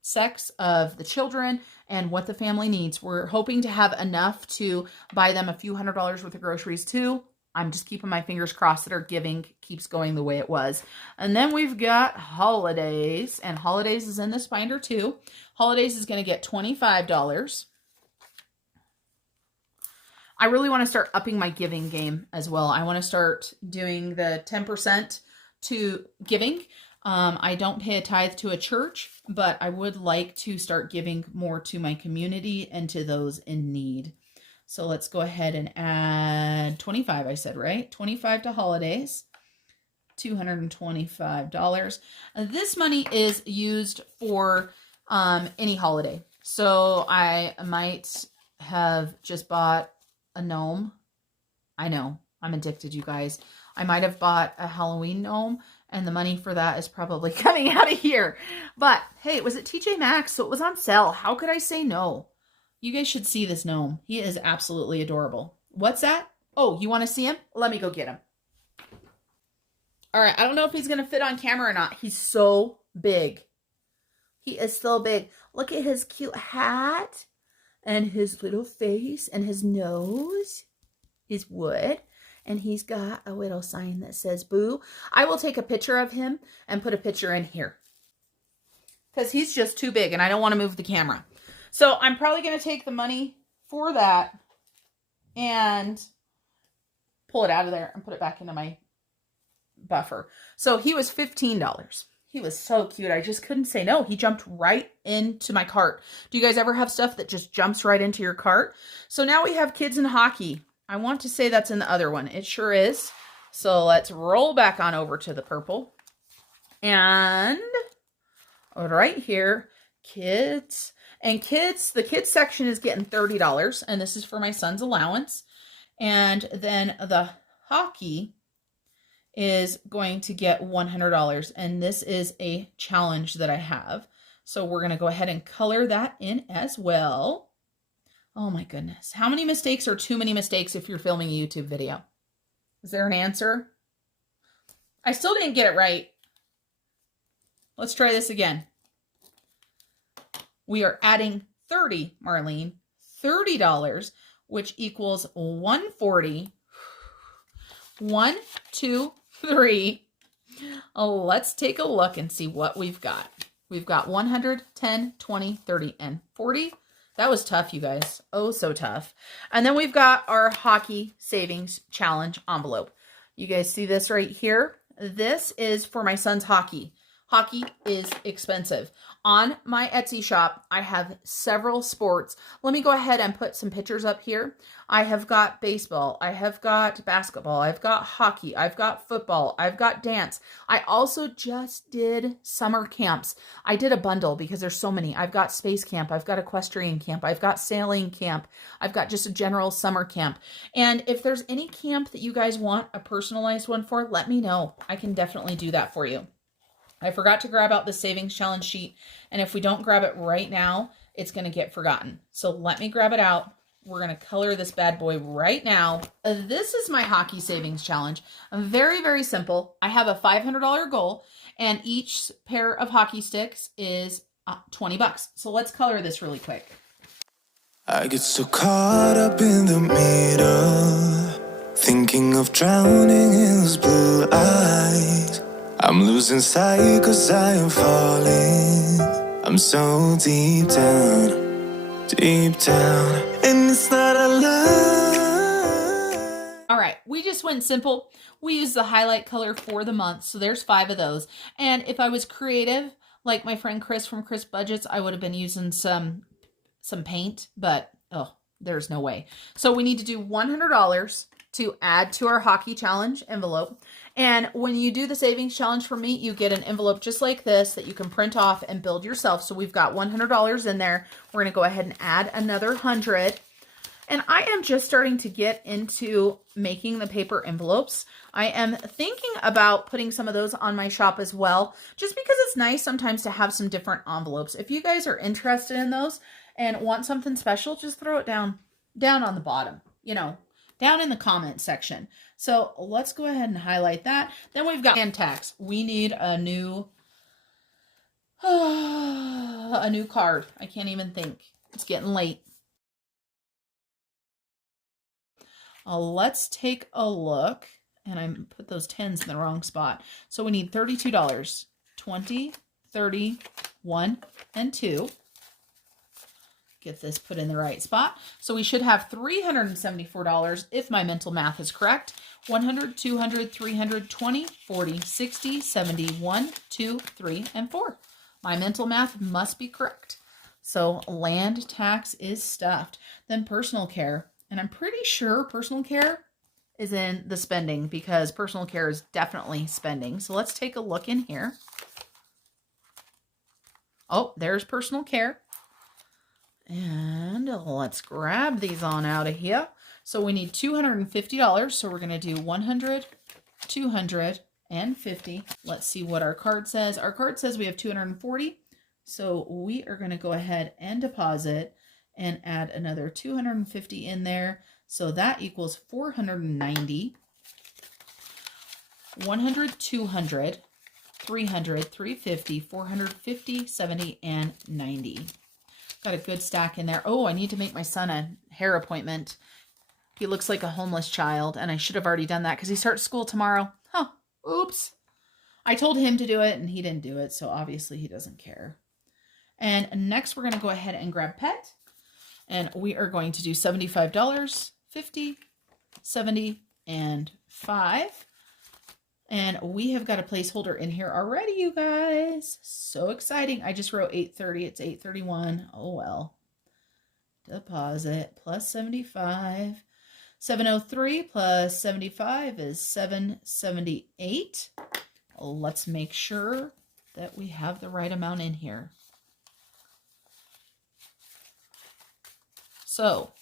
sex of the children and what the family needs. We're hoping to have enough to buy them a few $100s worth of groceries too. I'm just keeping my fingers crossed that our giving keeps going the way it was. And then we've got holidays, and holidays is in this binder too. Holidays is going to get $25. I really want to start upping my giving game as well. I want to start doing the 10% to giving. I don't pay a tithe to a church, but I would like to start giving more to my community and to those in need. So let's go ahead and add 25, I said, right? 25 to holidays, $225. This money is used for any holiday. So I might have just bought a gnome. I know, I'm addicted, you guys. I might have bought a Halloween gnome, and the money for that is probably coming out of here. But hey, it was at TJ Maxx, so it was on sale. How could I say no? You guys should see this gnome. He is absolutely adorable. What's that? Oh, you want to see him? Let me go get him. All right, I don't know if he's going to fit on camera or not. He's so big. He is so big. Look at his cute hat and his little face and his nose is wood. And he's got a little sign that says boo. I will take a picture of him and put a picture in here because he's just too big and I don't want to move the camera. So I'm probably going to take the money for that and pull it out of there and put it back into my buffer. So he was $15. He was so cute. I just couldn't say no. He jumped right into my cart. Do you guys ever have stuff that just jumps right into your cart? So now we have kids in hockey. I want to say that's in the other one. It sure is. So let's roll back on over to the purple. And right here, kids. And kids, the kids section is getting $30. And this is for my son's allowance. And then the hockey is going to get $100. And this is a challenge that I have. So we're going to go ahead and color that in as well. Oh my goodness. How many mistakes are too many mistakes if you're filming a YouTube video? Is there an answer? I still didn't get it right. Let's try this again. We are adding 30, Marlene, $30, which equals 140. 1, 2, 3. Let's take a look and see what we've got. We've got 100, 10, 20, 30, and 40. That was tough, you guys. Oh, so tough. And then we've got our hockey savings challenge envelope. You guys see this right here? This is for my son's hockey. Hockey is expensive. On my Etsy shop, I have several sports. Let me go ahead and put some pictures up here. I have got baseball. I have got basketball. I've got hockey. I've got football. I've got dance. I also just did summer camps. I did a bundle because there's so many. I've got space camp. I've got equestrian camp. I've got sailing camp. I've got just a general summer camp. And if there's any camp that you guys want a personalized one for, let me know. I can definitely do that for you. I forgot to grab out the savings challenge sheet, and if we don't grab it right now, it's going to get forgotten. So let me grab it out. We're going to color this bad boy right now. This is my hockey savings challenge. Very, very simple. I have a $500 goal, and each pair of hockey sticks is $20. So let's color this really quick. I get so caught up in the middle, thinking of drowning in those blue eyes. I'm losing sight 'cause I am falling. I'm so deep down, and it's not a lie. All right, we just went simple. We used the highlight color for the month, so there's 5 of those. And if I was creative, like my friend Chris from Chris Budgets, I would have been using some paint, but oh, there's no way. So we need to do $100 to add to our hockey challenge envelope. And when you do the savings challenge for me, you get an envelope just like this that you can print off and build yourself. So we've got $100 in there. We're going to go ahead and add another 100. And I am just starting to get into making the paper envelopes. I am thinking about putting some of those on my shop as well, just because it's nice sometimes to have some different envelopes. If you guys are interested in those and want something special, just throw it down on the bottom, down in the comment section. So let's go ahead and highlight that. Then we've got hand tax. We need a new card. I can't even think. It's getting late. Let's take a look, and I put those 10s in the wrong spot. So we need $32, 20, 30, 1, and 2. Get this put in the right spot. So we should have $374 if my mental math is correct. 100, 200, 300, 20, 40, 60, 70, 1, 2, 3, and 4. My mental math must be correct. So land tax is stuffed. Then personal care. And I'm pretty sure personal care is in the spending because personal care is definitely spending. So let's take a look in here. Oh, there's personal care. And let's grab these on out of here. So we need $250. So we're going to do 100, 200, and 50. Let's see what our card says. Our card says we have 240. So we are going to go ahead and deposit and add another 250 in there. So that equals 490. 100, 200, 300, 350, 450, 70, and 90. Got a good stack in there. Oh, I need to make my son a hair appointment. He looks like a homeless child, and I should have already done that because he starts school tomorrow. Huh, oops. I told him to do it, and he didn't do it, so obviously he doesn't care. And next, we're going to go ahead and grab pet. And we are going to do $75, 50, 70, and 5. And we have got a placeholder in here already, you guys. So exciting. I just wrote 830. It's 831. Oh, well. Deposit plus 75. 703 plus 75 is 778. Let's make sure that we have the right amount in here. So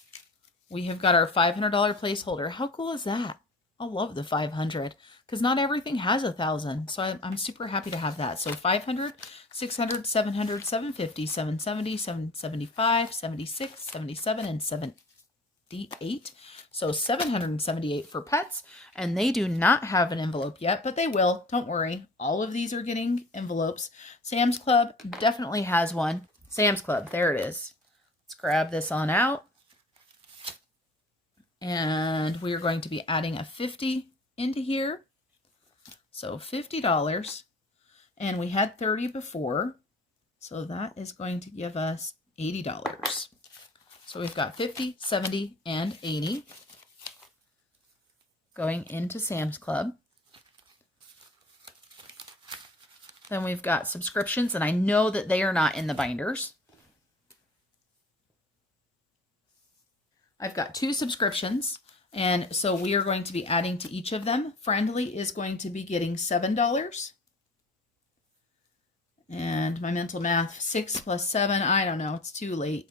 we have got our $500 placeholder. How cool is that? I love the 500 because not everything has 1,000. So I'm super happy to have that. So 500, 600, 700, 750, 770, 775, 76, 77, and 78. So 778 for pets. And they do not have an envelope yet, but they will. Don't worry. All of these are getting envelopes. Sam's Club definitely has one. Sam's Club, there it is. Let's grab this on out. And we are going to be adding a 50 into here. So $50. And we had 30 before. So that is going to give us $80. So we've got 50, 70, and 80 going into Sam's Club. Then we've got subscriptions, and I know that they are not in the binders. I've got 2 subscriptions, and so we are going to be adding to each of them. Friendly is going to be getting $7. And my mental math, 6 plus 7, I don't know, it's too late.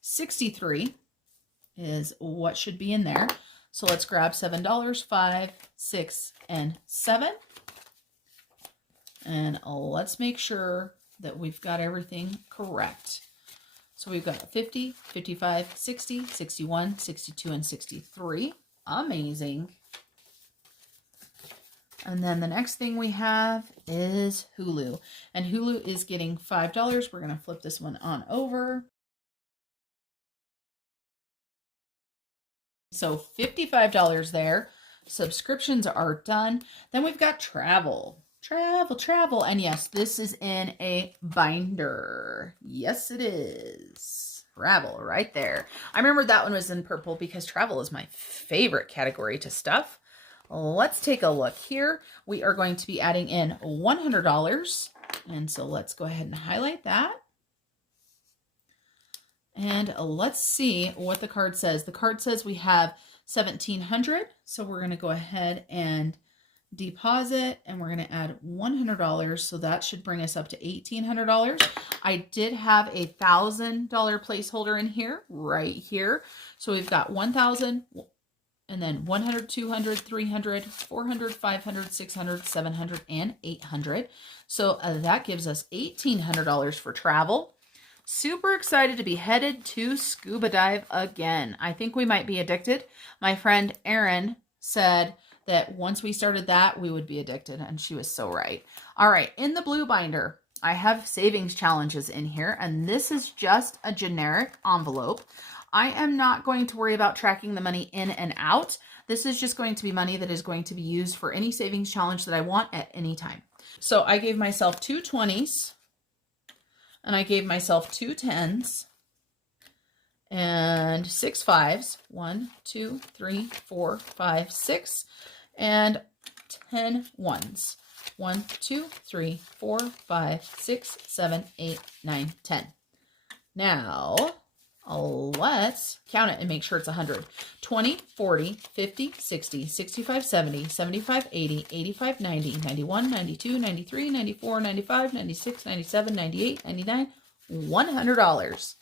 63 is what should be in there. So let's grab $7, 5, 6, and 7. And let's make sure that we've got everything correct. So we've got 50, 55, 60, 61, 62, and 63. Amazing. And then the next thing we have is Hulu. And Hulu is getting $5. We're going to flip this one on over. So $55 there. Subscriptions are done. Then we've got travel. Travel. And yes, this is in a binder. Yes, it is. Travel right there. I remember that one was in purple because travel is my favorite category to stuff. Let's take a look here. We are going to be adding in $100 And so let's go ahead and highlight that. And let's see what the card says. The card says we have $1,700. So we're going to go ahead and deposit, and we're going to add $100. So that should bring us up to $1,800. I did have a $1,000 placeholder in here, right here. So we've got 1,000, and then 100, 200, 300, 400, 500, 600, 700, and 800. So that gives us $1,800 for travel. Super excited to be headed to scuba dive again. I think we might be addicted. My friend Erin said that once we started that, we would be addicted, and she was so right. All right, in the blue binder, I have savings challenges in here, and this is just a generic envelope. I am not going to worry about tracking the money in and out. This is just going to be money that is going to be used for any savings challenge that I want at any time. So I gave myself 2 20s, and I gave myself 2 10s, and 6 5s. 1, 2, 3, 4, 5, 6, and 10 1s. 1, 2, 3, 4, 5, 6, 7, 8, 9, 10. Now, let's count it and make sure it's 100. 20, 40, 50, 60, 65, 70, 75, 80, 85, 90, 91, 92, 93, 94, 95, 96, 97, 98, 99, $100.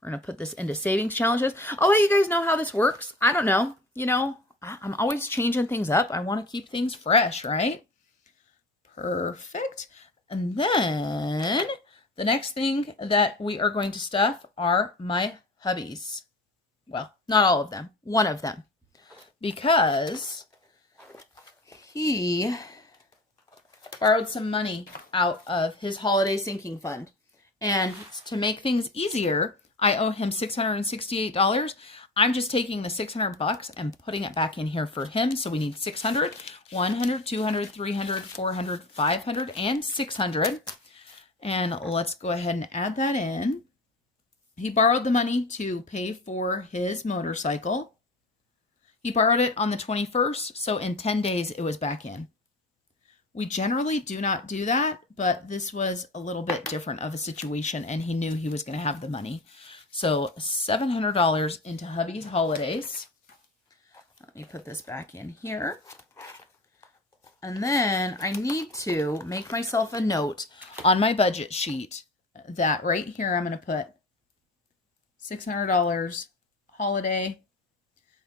We're going to put this into savings challenges. I'll let you guys know how this works. I don't know. You know, I'm always changing things up. I want to keep things fresh, right? Perfect. And then the next thing that we are going to stuff are my hubbies. Well, not all of them. One of them. Because he borrowed some money out of his holiday sinking fund. And to make things easier, I owe him $668. I'm just taking the $600 and putting it back in here for him. So we need 600, 100, 200, 300, 400, 500, and 600. And let's go ahead and add that in. He borrowed the money to pay for his motorcycle. He borrowed it on the 21st, so in 10 days it was back in. We generally do not do that, but this was a little bit different of a situation, and he knew he was going to have the money. So $700 into hubby's holidays. Let me put this back in here. And then I need to make myself a note on my budget sheet that right here I'm going to put $600 holiday,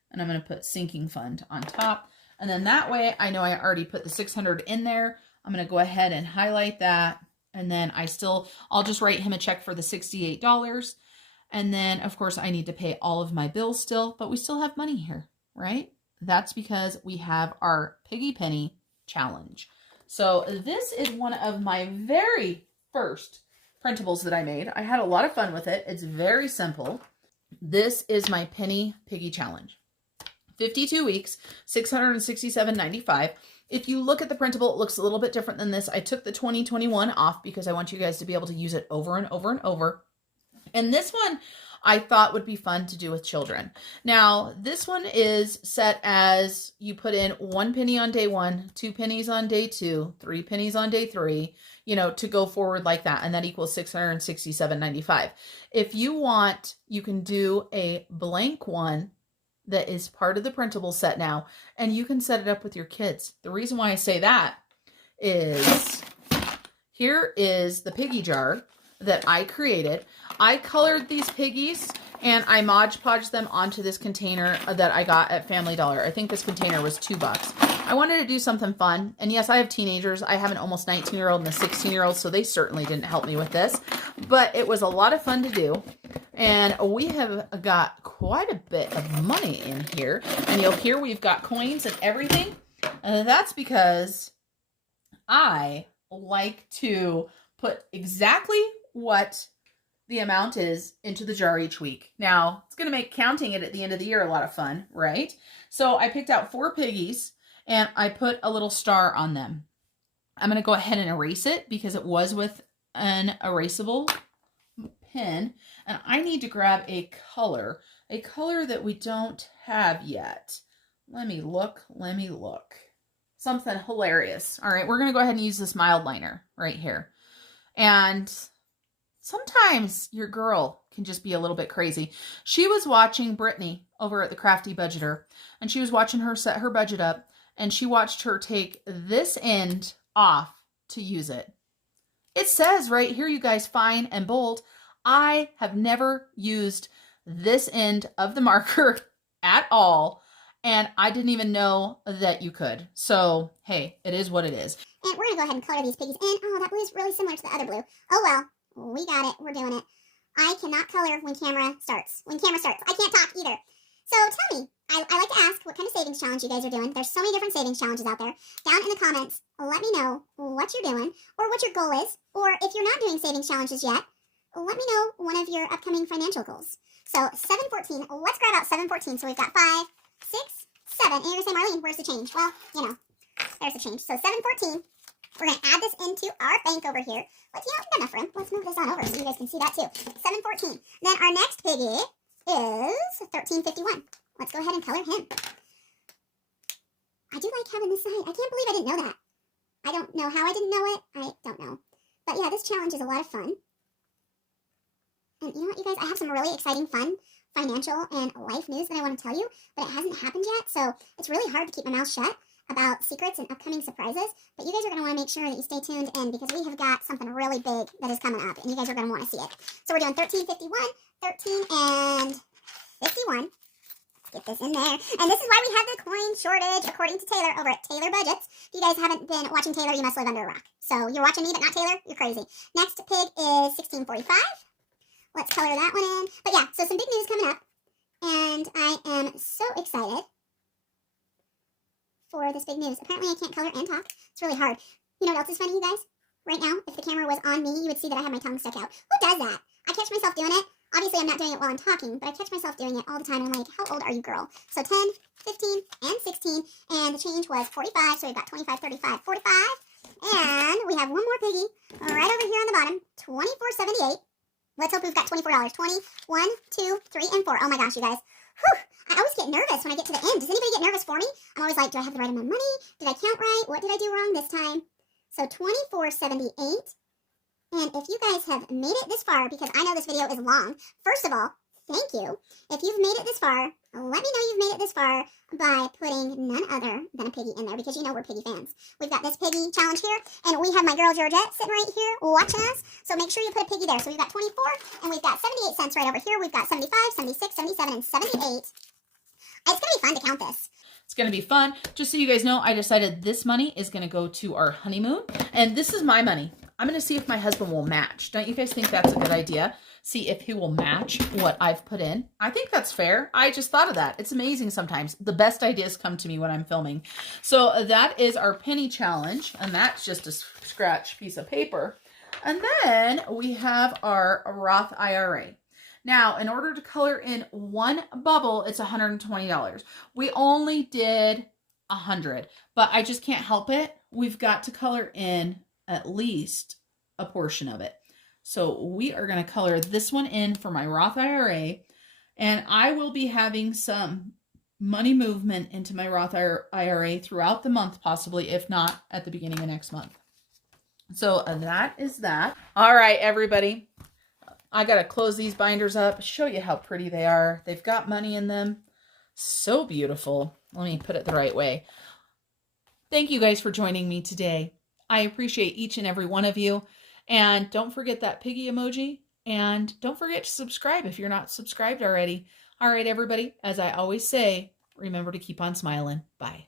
and I'm going to put sinking fund on top. And then that way I know I already put the 600 in there. I'm going to go ahead and highlight that. And then I'll just write him a check for the $68. And then of course I need to pay all of my bills still, but we still have money here, right? That's because we have our Piggy Penny challenge. So this is one of my very first printables that I made. I had a lot of fun with it. It's very simple. This is my Penny Piggy challenge. 52 weeks, $667.95. If you look at the printable, it looks a little bit different than this. I took the 2021 off because I want you guys to be able to use it over and over and over. And this one I thought would be fun to do with children. Now, this one is set as you put in 1 penny on day 1, 2 pennies on day 2, 3 pennies on day 3, you know, to go forward like that. And that equals $667.95. If you want, you can do a blank one that is part of the printable set now, and you can set it up with your kids. The reason why I say that is here is the piggy jar that I created. I colored these piggies and I Mod Podged them onto this container that I got at Family Dollar. I think this container was $2. I wanted to do something fun. And yes, I have teenagers. I have an almost 19-year-old and a 16-year-old, so they certainly didn't help me with this. But it was a lot of fun to do. And we have got quite a bit of money in here. And you'll hear we've got coins and everything. And that's because I like to put exactly what the amount is into the jar each week. Now, it's going to make counting it at the end of the year a lot of fun, right? So I picked out 4 piggies and I put a little star on them. I'm going to go ahead and erase it because it was with an erasable pen. And I need to grab a color that we don't have yet. Let me look. Something hilarious. All right, we're going to go ahead and use this mild liner right here. And sometimes your girl can just be a little bit crazy. She was watching Brittany over at the Crafty Budgeter, and she was watching her set her budget up, and she watched her take this end off to use it. It says right here, you guys, fine and bold, I have never used this end of the marker at all, and I didn't even know that you could. So, hey, it is what it is. And we're going to go ahead and color these piggies in. Oh, that blue is really similar to the other blue. Oh, well, we got it. We're doing it. I cannot color when camera starts. I can't talk either. So tell me, I like to ask what kind of savings challenge you guys are doing. There's so many different savings challenges out there. Down in the comments, let me know what you're doing or what your goal is. Or if you're not doing savings challenges yet, let me know one of your upcoming financial goals. So 714, let's grab out 714. So we've got 5, 6, 7. And you're going to say, Marlene, where's the change? Well, you know, there's the change. So 714, we're going to add this into our bank over here. But you know, we've got enough room. Let's move this on over so you guys can see that too. 714. Then our next piggy is 1351. Let's go ahead and color him. I do like having this side. I can't believe I didn't know that. I don't know how I didn't know it. I don't know. But yeah, this challenge is a lot of fun. And you know what, you guys? I have some really exciting, fun financial and life news that I want to tell you, but it hasn't happened yet, so it's really hard to keep my mouth shut about secrets and upcoming surprises. But you guys are going to want to make sure that you stay tuned in because we have got something really big that is coming up, and you guys are going to want to see it. So we're doing 1351, 13, and 51. Get this in there. And this is why we have the coin shortage, according to Taylor, over at Taylor Budgets. If you guys haven't been watching Taylor, you must live under a rock. So you're watching me, but not Taylor? You're crazy. Next pig is 1645. Let's color that one in. But yeah, so some big news coming up. And I am so excited for this big news. Apparently I can't color and talk. It's really hard. You know what else is funny, you guys? Right now, if the camera was on me, you would see that I have my tongue stuck out. Who does that? I catch myself doing it. Obviously, I'm not doing it while I'm talking, but I catch myself doing it all the time. I'm like, how old are you, girl? So 10, 15, and 16, and the change was 45, so we've got 25, 35, 45. And we have one more piggy right over here on the bottom, 24.78. Let's hope we've got $24. 20, 1, 2, 3, and 4. Oh my gosh, you guys. Whew. I always get nervous when I get to the end. Does anybody get nervous for me? I'm always like, do I have the right amount of money? Did I count right? What did I do wrong this time? So 24.78. And if you guys have made it this far, because I know this video is long, first of all, thank you. If you've made it this far, let me know you've made it this far by putting none other than a piggy in there, because you know we're piggy fans. We've got this piggy challenge here, and we have my girl Georgette sitting right here watching us, so make sure you put a piggy there. So we've got 24, and we've got 78 cents right over here. We've got 75, 76, 77, and 78. It's going to be fun to count this. It's going to be fun. Just so you guys know, I decided this money is going to go to our honeymoon, and this is my money. I'm going to see if my husband will match. Don't you guys think that's a good idea? See if he will match what I've put in. I think that's fair. I just thought of that. It's amazing sometimes. The best ideas come to me when I'm filming. So that is our penny challenge, and that's just a scratch piece of paper. And then we have our Roth IRA. Now, in order to color in one bubble, it's $120. We only did 100, but I just can't help it. We've got to color in at least a portion of it. So we are going to color this one in for my Roth IRA, and I will be having some money movement into my Roth IRA throughout the month, possibly, if not at the beginning of next month. So that is that. All right, everybody. I got to close these binders up, show you how pretty they are. They've got money in them. So beautiful. Let me put it the right way. Thank you guys for joining me today. I appreciate each and every one of you. And don't forget that piggy emoji. And don't forget to subscribe if you're not subscribed already. All right, everybody. As I always say, remember to keep on smiling. Bye.